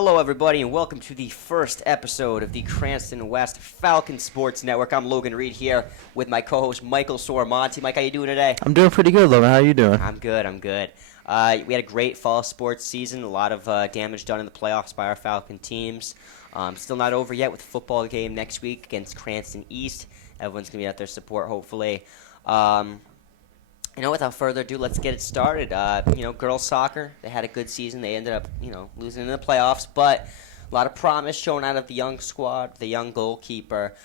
Hello, everybody, and welcome to the first episode of the Cranston West Falcon Sports Network. I'm Logan Reed here with my co-host Michael Sormanti. Mike, how you doing today? I'm doing pretty good, Logan. How are you doing? I'm good. We had a great fall sports season. A lot of damage done in the playoffs by our Falcon teams. Still not over yet with the football game next week against Cranston East. Everyone's going to be out there to support, hopefully. Without further ado, let's get it started. Girls soccer, they had a good season. They ended up, losing in the playoffs, but a lot of promise shown out of the young squad, the young goalkeeper.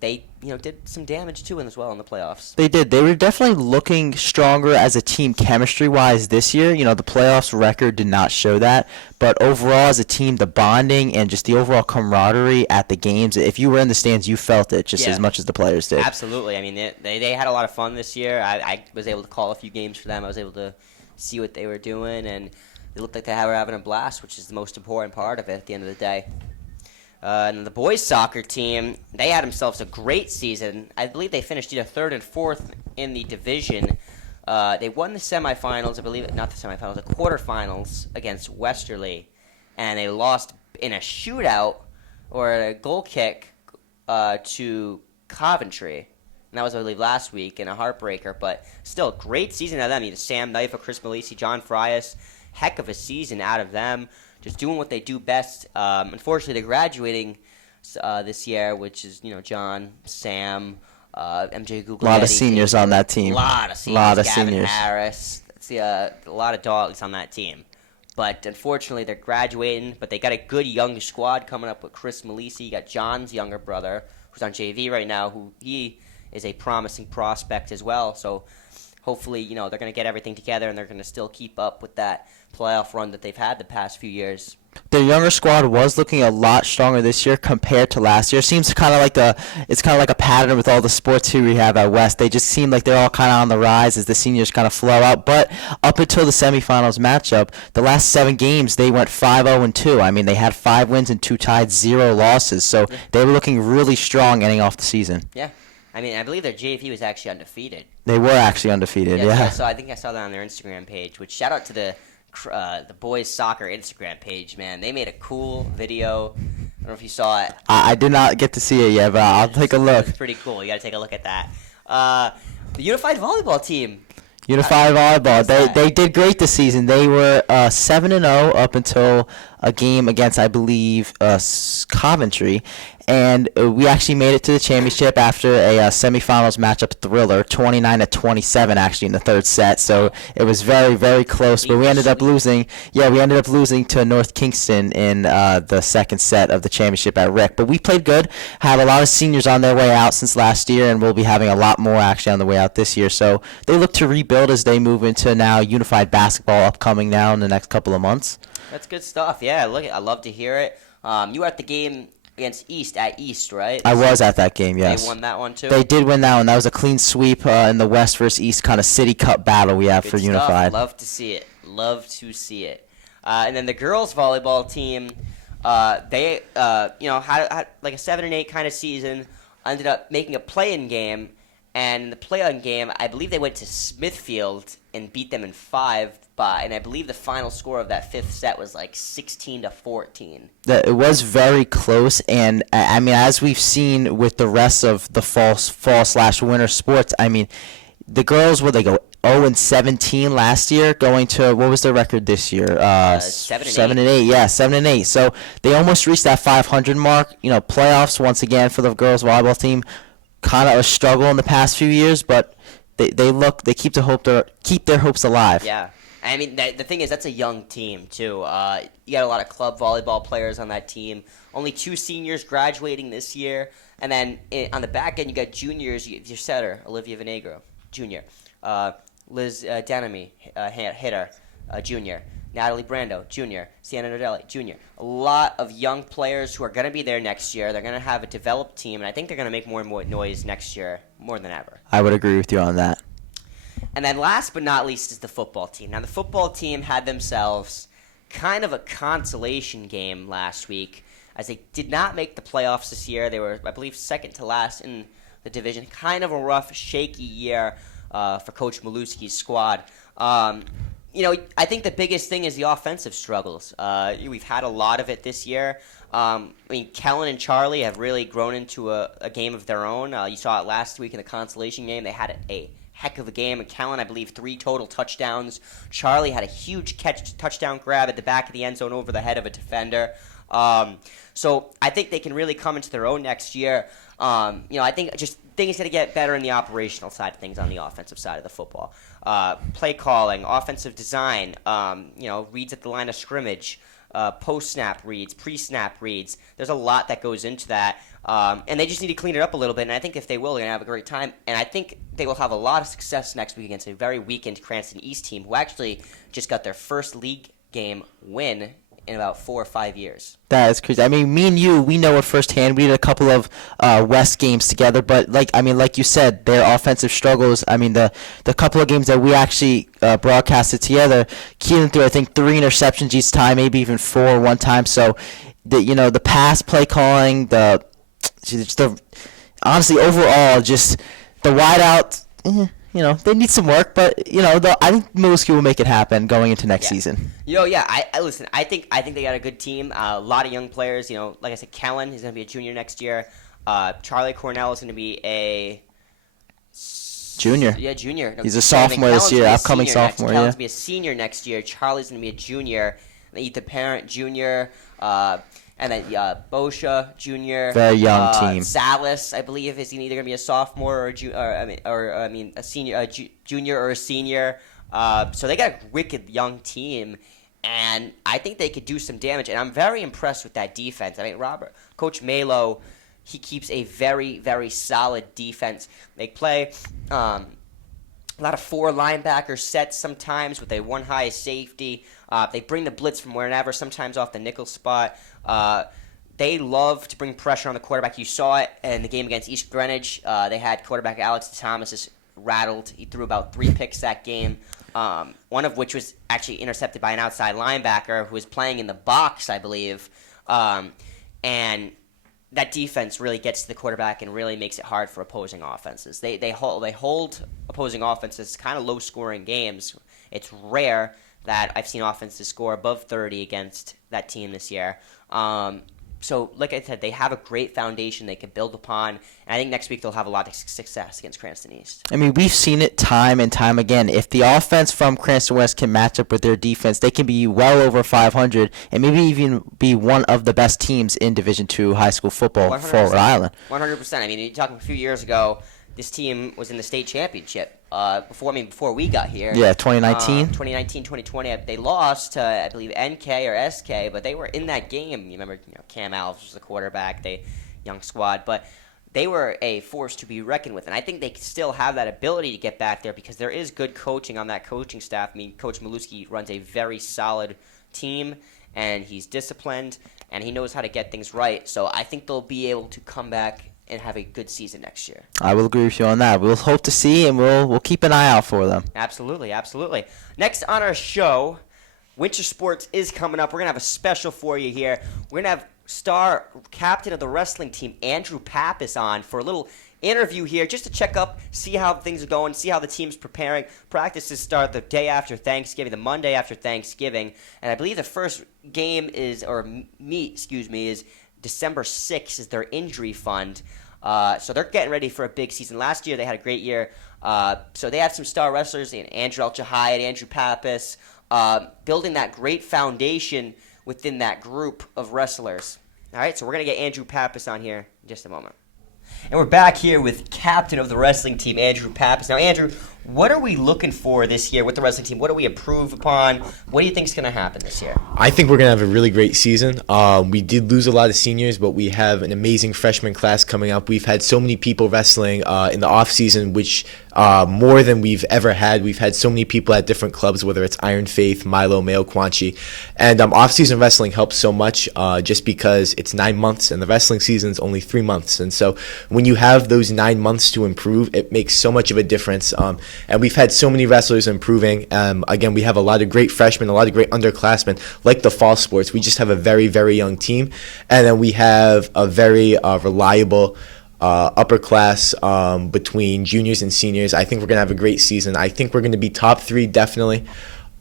They did some damage too as well in the playoffs. They did. They were definitely looking stronger as a team chemistry-wise this year. The playoffs record did not show that. But overall, as a team, the bonding and just the overall camaraderie at the games, if you were in the stands, you felt it just as much as the players did. Absolutely. I mean, they had a lot of fun this year. I was able to call a few games for them. I was able to see what they were doing, and it looked like they were having a blast, which is the most important part of it at the end of the day. And the boys soccer team, they had themselves a great season. I believe they finished either third and fourth in the division. They won the semifinals, the quarterfinals against Westerly, and they lost in a shootout or a goal kick to Coventry. And that was, I believe, last week in a heartbreaker, but still a great season out of them. Sam Knife, Chris Malisi, John Frias, heck of a season out of them. Just doing what they do best. Unfortunately, they're graduating this year, which is, John, Sam, MJ Guglielmi. A lot of seniors on that team. A lot of seniors. Gavin Harris. A lot of dogs on that team. But unfortunately, they're graduating. But they got a good young squad coming up with Chris Malisi. You got John's younger brother, who's on JV right now, who he is a promising prospect as well. So hopefully, they're going to get everything together and they're going to still keep up with that playoff run that they've had the past few years. Their younger squad was looking a lot stronger this year compared to last year. Seems kind of like a pattern with all the sports here we have at West. They just seem like they're all kind of on the rise as the seniors kind of flow out. But up until the semifinals matchup, the last 7 games they went 5-0-2. I mean, they had 5 wins and 2 ties, 0 losses. So they were looking really strong ending off the season. Yeah. I mean, I believe their JV was actually undefeated. They were actually undefeated, yeah. So I think I saw that on their Instagram page, which shout out to the boys soccer Instagram page, man. They made a cool video. I don't know if you saw it. I did not get to see it yet, but I'll take a look. It's pretty cool. You got to take a look at that. The Unified Volleyball team. Unified Volleyball. They did great this season. They were 7-0 up until a game against, I believe, Coventry. And we actually made it to the championship after a semifinals matchup thriller, 29-27 actually in the third set. So it was very, very close. But we ended up losing. Yeah, we ended up losing to North Kingston in the second set of the championship at Rick. But we played good. Had a lot of seniors on their way out since last year, and we'll be having a lot more actually on the way out this year. So they look to rebuild as they move into now unified basketball upcoming now in the next couple of months. That's good stuff. Yeah, I love to hear it. You were at the game against East at East, right? I was at that game, yes. They won that one too? They did win that one. That was a clean sweep in the West versus East kind of city cup battle we have good for stuff. Unified. Love to see it. And then the girls volleyball team, they had like a 7-8 kind of season, ended up making a play-in game, and in the play-in game, I believe they went to Smithfield and beat them in 5. And I believe the final score of that 5th set was like 16-14. It was very close, and I mean, as we've seen with the rest of the fall/winter sports, I mean, the girls, where they go 0-17 last year, going to, what was their record this year? 7-8. Yeah, 7-8. So they almost reached that 500 mark. Playoffs once again for the girls volleyball team, kind of a struggle in the past few years, but they keep their hopes alive. Yeah. I mean, the thing is, that's a young team, too. You got a lot of club volleyball players on that team. Only 2 seniors graduating this year. And then on the back end, you got juniors. Your setter, Olivia Venegro, junior. Liz Denemy, hitter, junior. Natalie Brando, junior. Sienna Nardelli, junior. A lot of young players who are going to be there next year. They're going to have a developed team, and I think they're going to make more and more noise next year, more than ever. I would agree with you on that. And then last but not least is the football team. Now, the football team had themselves kind of a consolation game last week, as they did not make the playoffs this year. They were, I believe, second to last in the division. Kind of a rough, shaky year for Coach Maluski's squad. I think the biggest thing is the offensive struggles. We've had a lot of it this year. Kellen and Charlie have really grown into a game of their own. You saw it last week in the consolation game. They had a heck of a game. And Kellen, I believe, 3 total touchdowns. Charlie had a huge touchdown grab at the back of the end zone over the head of a defender. So I think they can really come into their own next year. I think just things got to get better in the operational side of things on the offensive side of the football. Play calling, offensive design, reads at the line of scrimmage, post-snap reads, pre-snap reads. There's a lot that goes into that, and they just need to clean it up a little bit, and I think if they will, they're going to have a great time, and I think they will have a lot of success next week against a very weakened Cranston East team who actually just got their first league game win in about 4 or 5 years. That is crazy. I mean, me and you, we know it firsthand. We did a couple of West games together, but like you said, their offensive struggles. I mean, the couple of games that we actually broadcasted together, Keelan threw I think 3 interceptions each time, maybe even 4 one time. So, the pass play calling, the honestly overall, just the wideout. They need some work, but I think Milwaukee will make it happen going into next season. I listen. I think they got a good team. A lot of young players. Like I said, Kellen is going to be a junior next year. Charlie Cornell is going to be a junior. Yeah, junior. He's a sophomore this year, upcoming sophomore. Kellen's going to be a senior next year. Charlie's going to be a junior. And then Ethan Parent, junior. And then Boscia Jr. Very young team. Salas, I believe, is either going to be a sophomore or a senior, junior or a senior. So they got a wicked young team, and I think they could do some damage. And I'm very impressed with that defense. I mean, Coach Malo, he keeps a very, very solid defense. They play a lot of 4 linebacker sets sometimes with a 1 high safety. They bring the blitz from wherever, sometimes off the nickel spot. They love to bring pressure on the quarterback. You saw it in the game against East Greenwich. They had quarterback Alex Thomas just rattled. He threw about 3 picks that game, one of which was actually intercepted by an outside linebacker who was playing in the box, I believe. And that defense really gets to the quarterback and really makes it hard for opposing offenses. They hold opposing offenses kind of low-scoring games. It's rare that I've seen offenses score above 30 against that team this year. So, like I said, they have a great foundation they can build upon, and I think next week they'll have a lot of success against Cranston East. I mean, we've seen it time and time again. If the offense from Cranston West can match up with their defense, they can be well over 500 and maybe even be one of the best teams in Division II high school football for Rhode Island. 100%. I mean, you're talking a few years ago, this team was in the state championship. Before we got here. Yeah, 2019. 2019, 2020. They lost to, I believe, NK or SK, but they were in that game. You remember, Cam Alves was the quarterback, young squad, but they were a force to be reckoned with, and I think they still have that ability to get back there because there is good coaching on that coaching staff. I mean, Coach Maluski runs a very solid team, and he's disciplined, and he knows how to get things right. So I think they'll be able to come back and have a good season next year. I will agree with you on that. We'll hope to see, and we'll keep an eye out for them. Absolutely. Next on our show, Winter Sports is coming up. We're going to have a special for you here. We're going to have star captain of the wrestling team, Andrew Pappas, on for a little interview here just to check up, see how things are going, see how the team's preparing. Practices start the day after Thanksgiving, the Monday after Thanksgiving, and I believe the first game is December 6th is their injury fund. So they're getting ready for a big season. Last year they had a great year. So they had some star wrestlers, Andrew El-Jahayed, Andrew Pappas, building that great foundation within that group of wrestlers. All right, so we're going to get Andrew Pappas on here in just a moment. And we're back here with captain of the wrestling team, Andrew Pappas. Now, Andrew, what are we looking for this year with the wrestling team? What do we improve upon? What do you think is going to happen this year? I think we're going to have a really great season. We did lose a lot of seniors, but we have an amazing freshman class coming up. We've had so many people wrestling in the off season, which more than we've ever had. We've had so many people at different clubs, whether it's Iron Faith, Milo, Mayo Quanchi. And off-season wrestling helps so much just because it's 9 months and the wrestling season is only 3 months. And so when you have those 9 months to improve, it makes so much of a difference. And we've had so many wrestlers improving. Again, we have a lot of great freshmen, a lot of great underclassmen, like the fall sports. We just have a very, very young team. And then we have a very reliable upper class between juniors and seniors. I think we're going to have a great season. I think we're going to be top 3 definitely.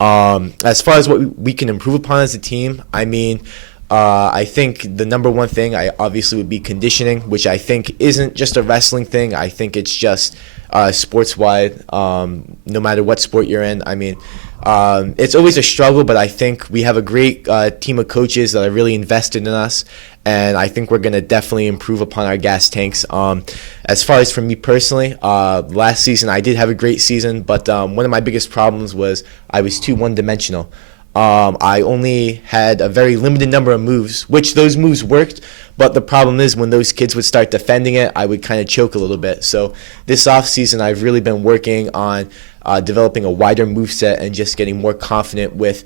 As far as what we can improve upon as a team, I mean, I think the number one thing I obviously would be conditioning, which I think isn't just a wrestling thing. I think it's just sports-wide, no matter what sport you're in. I mean, it's always a struggle, but I think we have a great team of coaches that are really invested in us, and I think we're going to definitely improve upon our gas tanks. As far as for me personally, last season I did have a great season, but one of my biggest problems was I was too one-dimensional. I only had a very limited number of moves, which those moves worked, but the problem is when those kids would start defending it, I would kind of choke a little bit. So this offseason, I've really been working on developing a wider move set and just getting more confident with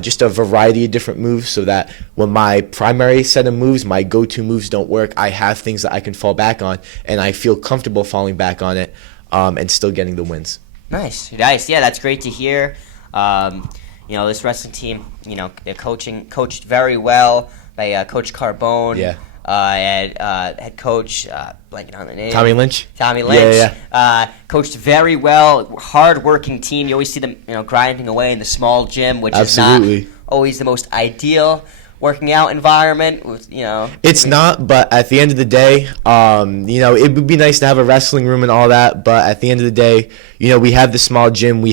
just a variety of different moves so that when my primary set of moves, my go-to moves don't work, I have things that I can fall back on, and I feel comfortable falling back on it and still getting the wins. Nice. Yeah, that's great to hear. This wrestling team, they're coached very well by Coach Carbone. Yeah. Head coach, blanking on the name. Tommy Lynch. Yeah. Coached very well. Hard-working team. You always see them, grinding away in the small gym, which Absolutely. is not always the most ideal working out environment. It's not, but at the end of the day, it would be nice to have a wrestling room and all that. But at the end of the day, we have the small gym. We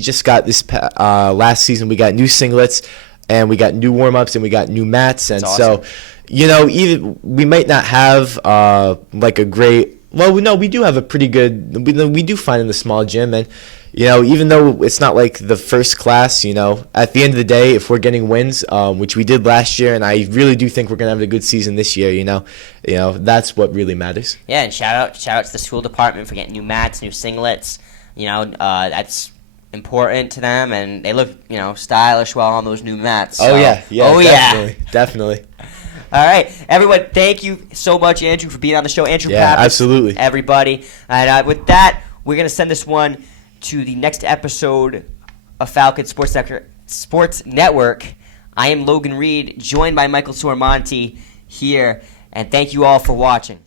just got this last season. We got new singlets, and we got new warm-ups, and we got new mats, and awesome. So, even we might not have like a great. Well, no, we do have a pretty good. We do find in the small gym, and even though it's not like the first class, at the end of the day, if we're getting wins, which we did last year, and I really do think we're gonna have a good season this year, that's what really matters. Yeah, and shout out to the school department for getting new mats, new singlets. That's important to them, and they look, stylish well on those new mats. So. Definitely. All right, everyone, thank you so much, Andrew, for being on the show. Andrew Yeah, Pappas, absolutely. Everybody. And with that, we're going to send this one to the next episode of Falcon Sports Network. I am Logan Reed, joined by Michael Sormanti here, and thank you all for watching.